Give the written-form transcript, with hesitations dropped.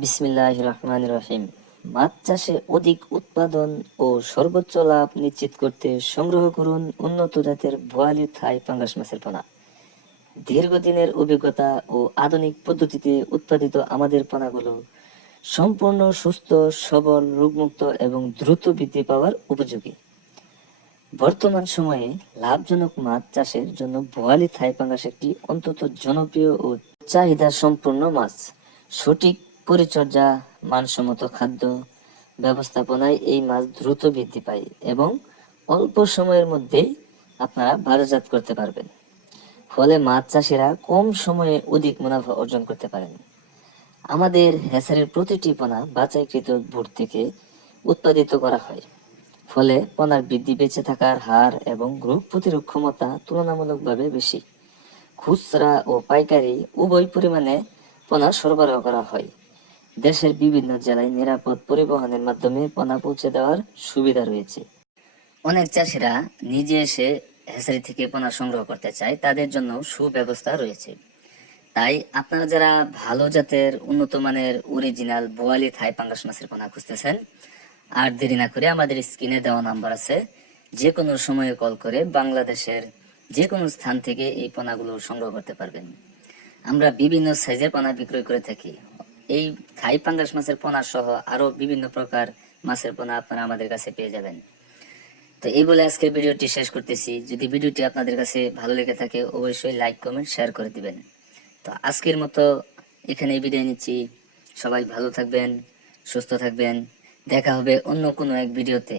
বিসমিল্লাহির রহমানির রহিম। মাছ চাষে অধিক উৎপাদন ও সর্বোচ্চ লাভ নিশ্চিত করতে সংগ্রহ করুন উন্নত জাতের বোয়ালি থাই পাঙ্গাস মাছের পোনা। দীর্ঘদিনের অভিজ্ঞতা ও আধুনিক পদ্ধতিতে উৎপাদিত আমাদের পোনাগুলো সম্পূর্ণ সুস্থ, সবল, রোগমুক্ত এবং দ্রুত বৃদ্ধি পাওয়ার উপযোগী। বর্তমান সময়ে লাভজনক মাছ চাষের জন্য বোয়ালি থাই পাঙ্গাস একটি অত্যন্ত জনপ্রিয় ও চাহিদা সম্পূর্ণ মাছ। সঠিক পরিচর্যা, মানসম্মত খাদ্য ব্যবস্থাপনায় এই মাছ দ্রুত বৃদ্ধি পায় এবং অল্প সময়ের মধ্যেই আপনারা বাজারজাত করতে পারবেন। ফলে মাছ চাষিরা কম সময়ে অধিক মুনাফা অর্জন করতে পারেন। আমাদের হ্যাচারির প্রতিটি পোনা বাছাইকৃত বুট থেকে উৎপাদিত করা হয়। ফলে পোনার বৃদ্ধি, বেঁচে থাকার হার এবং রোগ প্রতিরোধ ক্ষমতা তুলনামূলকভাবে বেশি। খুচরা ও পাইকারি উভয় পরিমাণে পোনা সরবরাহ করা হয়। দেশের বিভিন্ন জেলায় নিরাপদ পরিবহনের মাধ্যমে পোনা পৌঁছে দেওয়ার সুবিধা রয়েছে। অনেক চাষিরা নিজে এসে হ্যাচারি থেকে পোনা সংগ্রহ করতে চায়, তাদের জন্য সুব্যবস্থা রয়েছে। তাই আপনারা যারা ভালো জাতের উন্নত মানের অরিজিনাল বোয়ালি থাই পাঙ্গাস মাছের পোনা খুঁজতেছেন, আর দেরি না করে আমাদের স্ক্রিনে দেওয়া নাম্বার আছে, যে কোনো সময়ে কল করে বাংলাদেশের যে কোনো স্থান থেকে এই পোনাগুলো সংগ্রহ করতে পারবেন। আমরা বিভিন্ন সাইজের পোনা বিক্রয় করে থাকি। এই থাই পাঙ্গাস মাছের পোনা সহ আরো বিভিন্ন প্রকার মাছের পোনা আপনারা আমাদের কাছে পেয়ে যাবেন। তো এই বলে আজকের ভিডিওটি শেষ করতেছি। যদি ভিডিওটি আপনাদের কাছে ভালো লেগে থাকে অবশ্যই লাইক, কমেন্ট, শেয়ার করে দিবেন। তো আজকের মতো এখানেই বিদায় নিচ্ছি। সবাই ভালো থাকবেন, সুস্থ থাকবেন। দেখা হবে অন্য কোনো এক ভিডিওতে।